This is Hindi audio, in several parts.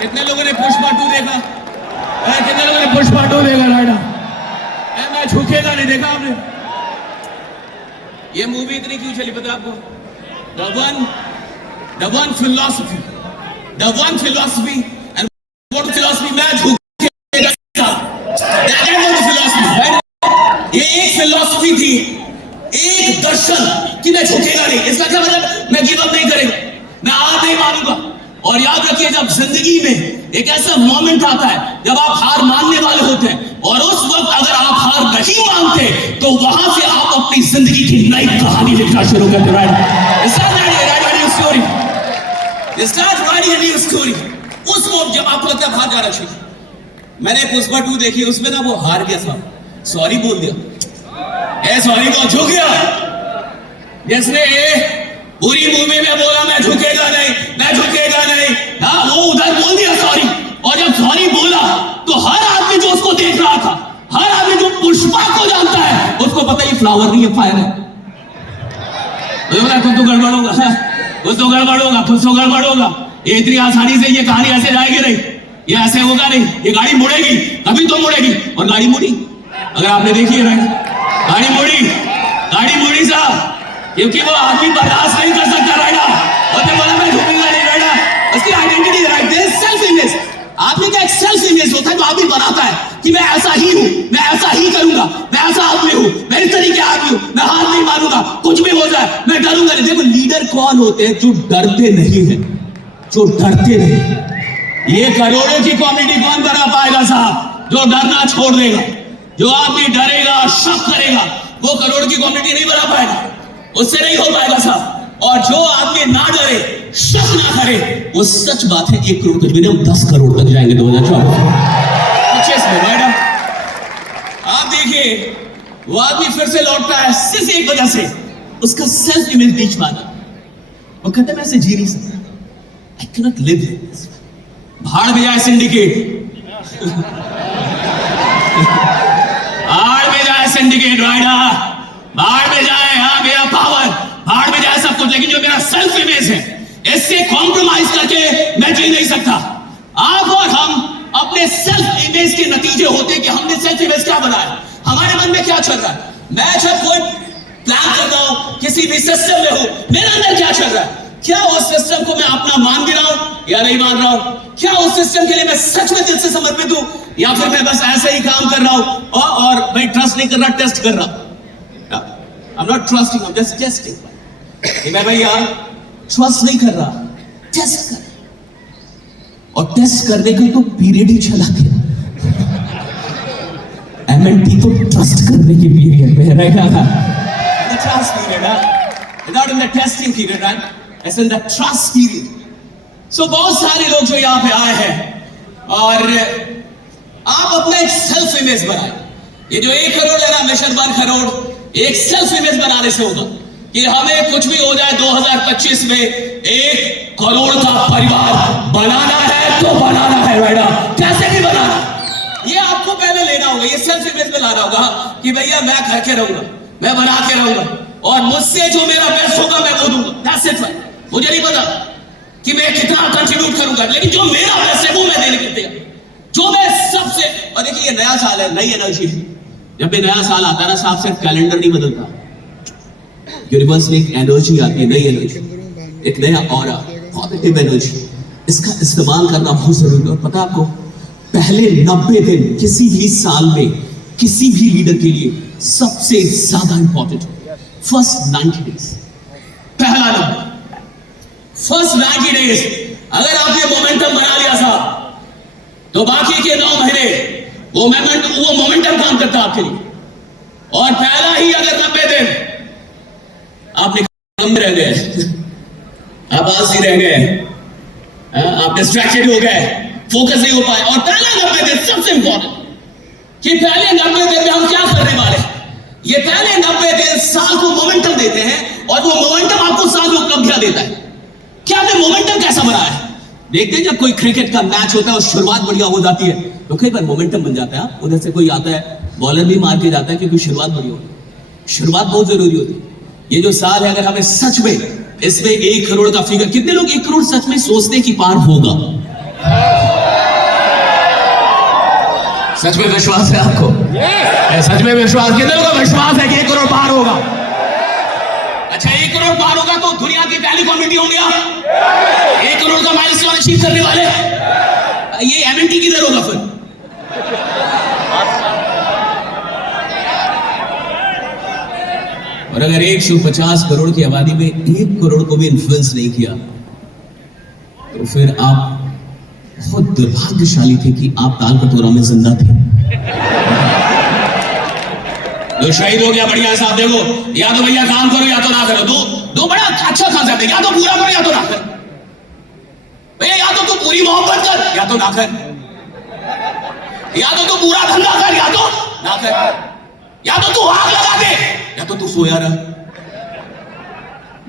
कितने लोगों ने पुष्पा 2 देखा? कितने लोगों ने पुष्पा 2 देखा? राइडा मैं झुकेगा नहीं देखा आपने? ये मूवी इतनी क्यों चली पता आपको? The one philosophy and what philosophy मैं झुकेगा philosophy, ये एक फिलॉसफी थी, एक दर्शन कि मैं झुकेगा नहीं। इसका क्या मतलब? मैं गिव अप नहीं करेगा, मैं हार नहीं मानूंगा। और याद रखिए जब जिंदगी में एक ऐसा मोमेंट आता है जब आप हार मानने वाले होते हैं और उस वक्त अगर आप हार नहीं मानते तो वहां से आप अपनी जिंदगी की नई कहानी लिखना शुरू करते हैं। उस वक्त जब आपको लगता है हार जाना चाहिए। मैंने पुष्पा 2 देखी, उसमें ना वो हार गया था, सॉरी बोल दिया। सॉरी को झुक गया। जिसने पूरी मूवी में बोला मैं झुकेगा नहीं, मैं झुकेगा नहीं, हाँ वो उधर बोल दिया सॉरी। और जब सॉरी बोला तो हर आदमी जो उसको देख रहा था, हर आदमी जो पुष्पा को जानता है, उसको पता ही फ्लावर नहीं है, फायर है। कुछ तो गड़बड़ होगा, कुछ तो गड़बड़ होगा, कुछ तो गड़बड़ होगा। ये इतनी आसानी से ये कहानी ऐसे जाएगी नहीं, ये ऐसे होगा नहीं। ये गाड़ी मुड़ेगी, कभी तो मुड़ेगी। और गाड़ी मुड़ी, अगर आपने देखी है गाड़ी मुड़ी साहब, क्योंकि वो आदमी बर्दाश्त नहीं कर सकता राइडा। और मैं बोला मैं झुकेगा नहीं राइडा। उसकी आइडेंटिटी राइट है, सेल्फ इमेज। आदमी का एक सेल्फ इमेज होता है जो आदमी बनाता है कि मैं ऐसा ही हूं, मैं ऐसा ही करूंगा, मैं ऐसा आदमी हूं, मेरे तरीके आदमी हूं, मैं हार नहीं मानूंगा, कुछ भी हो जाए मैं डरूंगा नहीं। देखो लीडर कौन होते हैं? जो डरते नहीं है, जो डरते नहीं। ये करोड़ों की कॉमेडी कौन बना पाएगा साहब? जो डरना छोड़ देगा। जो आदमी डरेगा, शक करेगा, वो करोड़ की कॉमेडी नहीं बना पाएगा, उससे नहीं हो पाएगा साहब। और जो आदमी ना डरे, शक ना करे, वो सच बात है 1 करोड़ तक भी नहीं, हम 10 करोड़ तक जाएंगे 2024 में। मैडम आप देखिए वो आदमी फिर से लौटता है सिर्फ एक वजह से, उसका सेल्फ इमेज बीच में आता। वो कहता है मैं ऐसे जी नहीं सकता, I can not live this. भाड़ में जाए सिंडिकेट, भाड़ में जाए सिंडिकेट राइडा, भाड़ में जाए हाँ मेरा पावर, भाड़ में जाए सब कुछ, लेकिन जो मेरा सेल्फ इमेज है इससे कॉम्प्रोमाइज करके मैं जी नहीं सकता। आप और हम अपने सेल्फ इमेज के नतीजे होते हैं कि हमने सेल्फ इमेज क्या बनाया, हमारे मन में क्या चल रहा है। मैं जब कोई प्लान कर रहा हूं, किसी भी सिस्टम में हूं, मेरे अंदर क्या चल रहा है? क्या उस सिस्टम को मैं अपना मान भी रहा हूं या नहीं मान रहा हूं? क्या उस सिस्टम के लिए मैं सच में दिल से समर्पित हूं या फिर मैं बस ऐसे ही काम कर रहा हूं और मैं ट्रस्ट नहीं कर रहा, टेस्ट कर रहा हूं। I'm not trusting, I'm just testing. मैं भैया ट्रस्ट नहीं कर रहा, टेस्ट कर। और टेस्ट करने का तो पीरियड ही चला गया। MNT तो ट्रस्ट करने की पीरियड में रहेगा। The trust period, not in the testing period, right? It's in the trust period. So बहुत सारे लोग जो यहाँ पे आए हैं और आप अपना एक सेल्फ इमेज बनाए। ये जो 1 करोड़ है ना, मिशन 1 करोड़, एक सेल्फ इमेज बनाने से होगा कि हमें कुछ भी हो जाए 2025 में 1 करोड़ का परिवार बनाना है तो बनाना है राइडा, कैसे भी बनाना। ये आपको पहले लेना होगा, ये सेल्फ इमेज में लाना होगा कि भैया मैं करके रहूंगा, मैं बना के रहूंगा और मुझसे जो मेरा बेस्ट होगा मैं वो दूंगा। That's it, right? मुझे नहीं पता कि मैं कितना कंट्रीब्यूट करूंगा, लेकिन जो मेरा बेस्ट है वो मैं देने के लिए, जो मैं सबसे। और देखिए ये नया साल है, नई एनर्जी। जब भी नया साल आता है ना साहब, सिर्फ कैलेंडर नहीं बदलता, यूनिवर्स में एक एनर्जी आती है, नई एनर्जी, एक नया ऑरा, पॉजिटिव एनर्जी। इसका इस्तेमाल करना बहुत जरूरी है। और पता आपको, पहले 90 दिन किसी भी साल में किसी भी लीडर के लिए सबसे ज्यादा इंपॉर्टेंट है। फर्स्ट 90 डेज, पहला नंबर, फर्स्ट 90 डेज। अगर आपने मोमेंटम बना लिया साहब तो बाकी के 9 महीने वो मोमेंटम काम करता आपके लिए। और पहला ही अगर 90 दिन आपने कम रह गए, आप आलसी रह गए, आप डिस्ट्रैक्टेड हो गए, फोकस नहीं हो पाए, और पहला 90 दिन सबसे इंपॉर्टेंट कि पहले 90 दिन में हम क्या करने वाले। ये पहले 90 दिन साल को मोमेंटम देते हैं और वो मोमेंटम आपको साल में उपलब्धियां देता है। क्या आपने मोमेंटम कैसा बनाया है? देखते हैं जब कोई क्रिकेट का मैच होता है और शुरुआत बढ़िया हो जाती है तो कई बार मोमेंटम बन जाता है। उधर से कोई आता है, बॉलर भी मार के जाता है क्योंकि शुरुआत बढ़िया होती है। शुरुआत बहुत जरूरी होती है। ये जो साल है, अगर हमें सच में इसमें 1 करोड़ का फिगर, कितने लोग 1 करोड़ सच में सोचते कि पार होगा? सच में विश्वास है आपको? सच में विश्वास? कितने लोगों को विश्वास है कि 1 करोड़ पार होगा? अच्छा, 1 करोड़ पार होगा तो दुनिया की पहली कॉमेडी हो गया। 1 करोड़ का माइलस्टोन अचीव करने वाले ये एमएनटी किधर होगा फिर? और अगर 150 करोड़ की आबादी में 1 करोड़ को भी इन्फ्लुएंस नहीं किया तो फिर आप बहुत दुर्भाग्यशाली थे कि आप तालकटोरा में जिंदा थे। जो शहीद हो गया बढ़िया साहब, देखो या तो भैया काम करो या तो ना करो। दो बड़ा अच्छा कंसेप्ट है, या तो पूरा करो या तो ना कर। भैया या तो तू पूरी मोहब्बत कर या तो ना कर, या तो तू पूरा धंधा कर या तो ना कर, या तो तू आग लगा दे या तो तू सोया रह।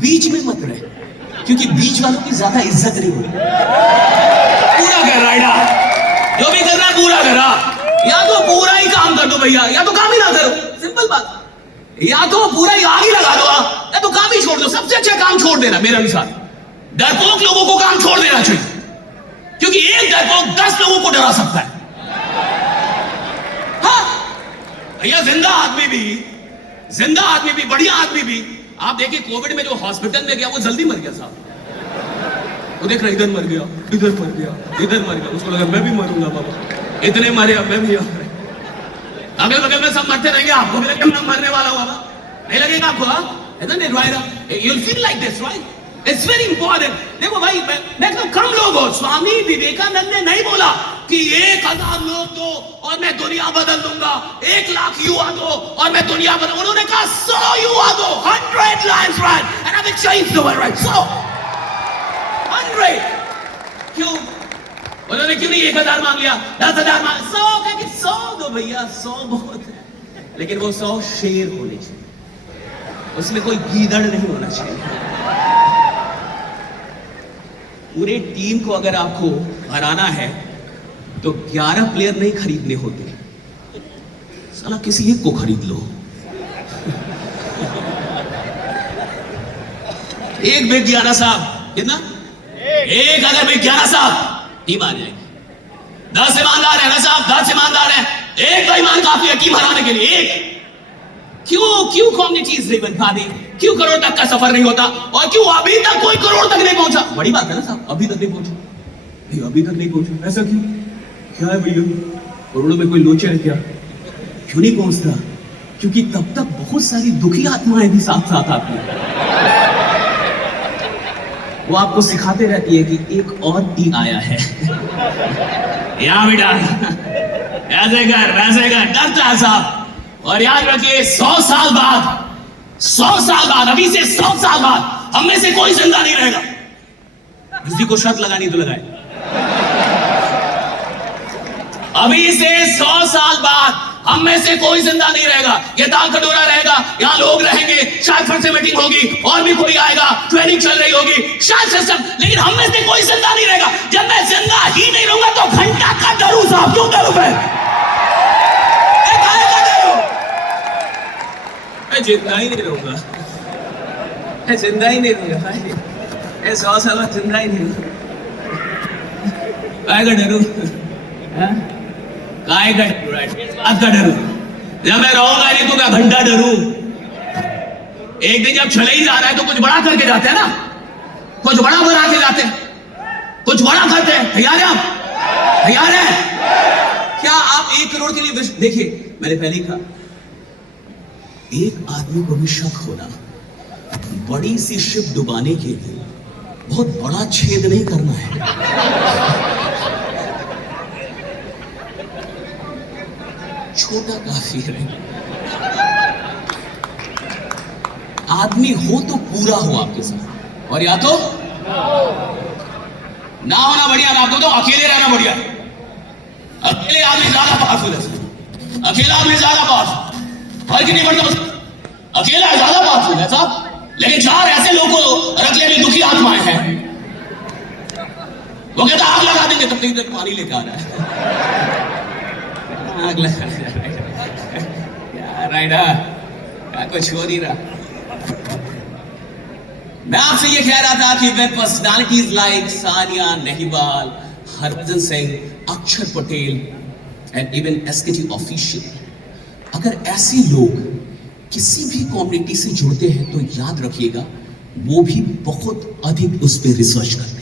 बीच में मत रहे, क्योंकि बीच वालों की ज्यादा इज्जत नहीं होती। पूरा कर राइडा, जो भी करना है पूरा करा। या तो पूरा ही काम कर दो भैया, या तो काम ही ना करो। सिंपल बात। या तो पूरा ही आग ही लगा दो या तो काम ही छोड़ दो। सबसे अच्छा काम छोड़ देना मेरे अनुसार। डरपोक लोगों को काम छोड़ देना चाहिए, क्योंकि एक डरपोक 10 लोगों को डरा सकता है। हाँ भैया, जिंदा आदमी भी बढ़िया आदमी भी। आप देखिए कोविड में जो हॉस्पिटल में गया वो जल्दी मर गया साहब। वो देख रहा इधर मर गया, इधर मर गया, इधर मर गया। उसको लगा मैं भी मरूंगा बाबा, इतने मरे अब मैं भी। अगल बगल में सब मरते रहेंगे, आपको भी लगेगा मैं मरने वाला हुआ नहीं लगेगा आपको? You'll feel like this, right? It's very important. देखो भाई, मैं तो कम लोग हो। स्वामी विवेकानंद ने नहीं बोला कि 1000 लोग दो और मैं दुनिया बदल दूंगा, 1 लाख युवा दो और मैं दुनिया बदल। उन्होंने कहा 100 युवा दो, 100 lives, right? And I will change the world, right? 100 क्यों? उन्होंने क्यों नहीं 1000 मांग लिया, 10,000 मांग? 100 कह के 100 दो भैया, 100 बहुत है। लेकिन वो 100 शेर होने चाहिए, उसमें कोई गीदड़ नहीं होना चाहिए। पूरे टीम को अगर आपको हराना है तो 11 प्लेयर नहीं खरीदने होते, साला किसी एक को खरीद लो। एक बिक गया ना साहब, कितना? एक अगर बिक गया ना साहब, टीम आ जाएगी। 10 ईमानदार है ना साहब, 10 ईमानदार है, एक का ईमान काफी है टीम हराने के लिए। एक क्यों कम्युनिटीज नहीं बन पाती? क्यों करोड़ तक का सफर नहीं होता? और क्यों अभी तक कोई करोड़ तक नहीं पहुंचा? बड़ी बात है ना साहब, अभी तक नहीं पहुंचा। अभी तक नहीं पहुंचा, ऐसा क्यों? क्या है भैया, करोड़ों में कोई लोचे है क्या? क्यों नहीं पहुंचता? क्योंकि तब तक बहुत सारी दुखी आत्माएं भी साथ साथ आती हैं। वो आपको सिखाते रहती है कि एक और टी आया है। या बेटा ऐसे कर वैसे कर, डरता है साहब। और याद रखिए 100 साल बाद, अभी से 100 साल बाद हम में से कोई जिंदा नहीं रहेगा। किसी को शर्त लगानी तो लगाए। अभी से 100 साल बाद हम में से कोई जिंदा नहीं रहेगा। ये तालकटोरा रहेगा, यहाँ लोग रहेंगे, शायद फिर से मीटिंग होगी और भी कोई आएगा, ट्रेनिंग चल रही होगी, शायद सिस्टम, लेकिन हम में से कोई जिंदा नहीं रहेगा। जब मैं जिंदा ही नहीं रहूंगा तो घंटा का डरू साहब, क्यों डरू मैं? जिंदा ही नहीं रहूंगा, जिंदा ही नहीं रहूंगा। 100 साल बाद जिंदा ही नहीं रहूंगा। काय का डरू? काय का डरू? आपका डरू? जब मैं रहूंगा नहीं तो क्या घंटा डरू? एक दिन जब चले ही जा रहा है तो कुछ बड़ा करके जाते हैं ना, कुछ बड़ा बना के जाते हैं, कुछ बड़ा करते हैं। तैयार है आप? तैयार है? क्या आप 1 करोड़ के लिए? देखिए मैंने पहले ही कहा, एक आदमी को भी शक होना, बड़ी सी शिप डुबाने के लिए बहुत बड़ा छेद नहीं करना है। छोटा काफी है। आदमी हो तो पूरा हो आपके साथ, और या तो ना होना बढ़िया। मैं आपको तो अकेले रहना बढ़िया। अकेले आदमी ज्यादा पावरफुल है, अकेला आदमी ज्यादा पावरफुल। फर्क नहीं पड़ता, अकेला ज्यादा पावरफुल है साहब। लेकिन 4 ऐसे लोगों को रख लेने दुखी आत्माएं हैं। वो कहता आग लगा देंगे, तब तक पानी लेकर आ रहा है। आग लगा राइडा, कुछ हो नहीं रहा। मैं आपसे ये कह रहा था कि वे पर्सनालिटीज लाइक सानिया नेहवाल, हरभजन सिंह, अक्षर पटेल, एंड इवन एसकेटी ऑफिशियल, अगर ऐसे लोग किसी भी कम्युनिटी से जुड़ते हैं तो याद रखिएगा वो भी बहुत अधिक उस पर रिसर्च करते हैं।